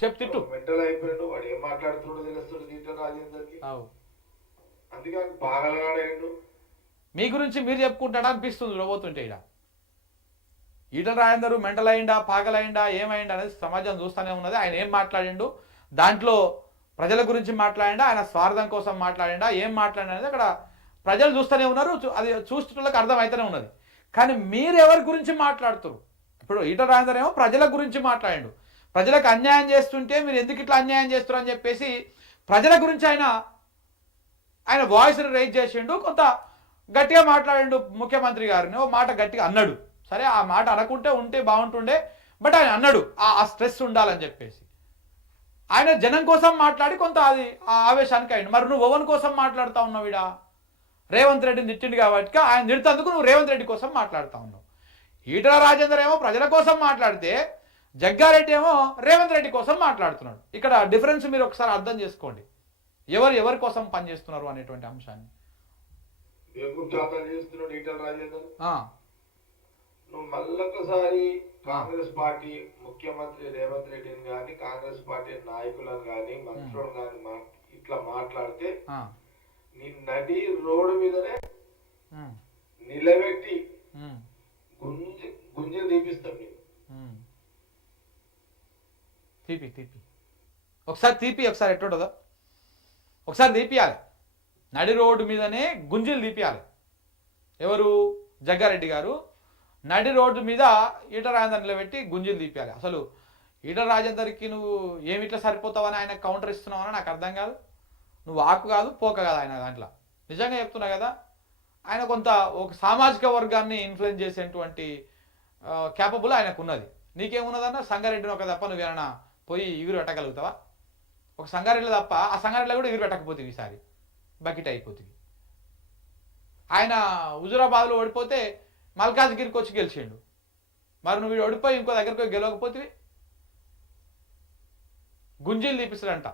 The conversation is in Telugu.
చెప్పు తిట్టు. మెంటల్ అయిపోయాడు వాడు, ఏం మాట్లాడుతున్నాడో తెలుస్తుంది ఈటల రాజేందర్కి. అందుకే ఆయన బాగలగాడాడు. మీ గురించి మీరు చెప్పుకుంటాడా అనిపిస్తుంది రోబోతుంటే ఇక్కడ. ఈటల రాజేందర్ మెంటల్ అయిందా పాగలైందా ఏమైందా అనేది సమాజం చూస్తూనే ఉన్నది. ఆయన ఏం మాట్లాడిండు, దాంట్లో ప్రజల గురించి మాట్లాడిండా, ఆయన స్వార్థం కోసం మాట్లాడిండా, ఏం మాట్లాడిండా అనేది అక్కడ ప్రజలు చూస్తూనే ఉన్నారు. అది చూస్తున్నలకు అర్థమవుతూనే ఉన్నది. కానీ మీరు ఎవరి గురించి మాట్లాడుతున్నారు? ఇప్పుడు ఈటల రాజేందర్ ఏమో ప్రజల గురించి మాట్లాడిండు. ప్రజలకు అన్యాయం చేస్తుంటే మీరు ఎందుకు ఇట్లా అన్యాయం చేస్తారు అని చెప్పేసి ప్రజల గురించి ఆయన వాయిస్ని రైజ్ చేసిండు. కొంత గట్టిగా మాట్లాడిండు. ముఖ్యమంత్రి గారిని ఓ మాట గట్టిగా అన్నాడు. సరే ఆ మాట అనకుంటే ఉంటే బాగుంటుండే, బట్ ఆయన అన్నాడు ఆ స్ట్రెస్ ఉండాలని చెప్పేసి. ఆయన జనం కోసం మాట్లాడి కొంత అది ఆ ఆవేశానికి అయింది. మరి నువ్వు ఓవన్ కోసం మాట్లాడుతూ ఉన్నావు ఈడ. రేవంత్ రెడ్డిని తిట్టిండు కాబట్టి ఆయన తిడుతందుకు నువ్వు రేవంత్ రెడ్డి కోసం మాట్లాడుతూ ఉన్నావు. ఈటల రాజేందర్ ఏమో ప్రజల కోసం మాట్లాడితే జగ్గారెడ్డి ఏమో రేవంత్ రెడ్డి కోసం మాట్లాడుతున్నాడు. ఇక్కడ డిఫరెన్స్ మీరు ఒకసారి అర్థం చేసుకోండి, ఎవరి కోసం పనిచేస్తున్నారు అనేటువంటి అంశాన్ని. నువ్వు మళ్ళొకసారి కాంగ్రెస్ పార్టీ ముఖ్యమంత్రి రేవంత్ రెడ్డిని కానీ కాంగ్రెస్ పార్టీ నాయకులను కానీ మంత్రులను కానీ ఇట్లా మాట్లాడితే నీ నడి రోడ్డు మీదనే నిలబెట్టి గుంజలు తీపిస్తాం. తీపి ఒకసారి ఒకసారి ఎట్టుంటుందో ఒకసారి తీపియాలి. నడి రోడ్డు మీదనే గుంజీలు తీపియాలి. ఎవరు? జగ్గారెడ్డి గారు నడి రోడ్డు మీద ఈటల రాజేందర్ నిలబెట్టి గుంజీలు తీపియాలి. అసలు ఈటల రాజేందర్కి నువ్వు ఏమిట్లా సరిపోతావని ఆయన కౌంటర్ ఇస్తున్నావని నాకు అర్థం కాదు. నువ్వు ఆకు కాదు పోక కాదు ఆయన దాంట్లో. నిజంగా చెప్తున్నా కదా, ఆయన కొంత ఒక సామాజిక వర్గాన్ని ఇన్ఫ్లుయెన్స్ చేసేటువంటి క్యాపబుల్ ఆయనకు ఉన్నది. నీకేమున్నదన్నా సంగారెడ్డిని ఒక తప్ప నువ్వేమైనా పోయి ఎగురు పెట్టగలుగుతావా? ఒక సంగారెడ్డిలో తప్ప ఆ సంగారెడ్డిలో కూడా ఎగురు పెట్టకపోతుంది. ఈసారి బకెట్ అయిపోతుంది. ఆయన హుజూరాబాద్లో ఓడిపోతే మల్కాజ్గిరికి వచ్చి గెలిచిండు. మరి నువ్వు ఓడిపోయి ఇంకో దగ్గరికి గెలవకపోతే గుంజీలు తీపిస్తాడంట.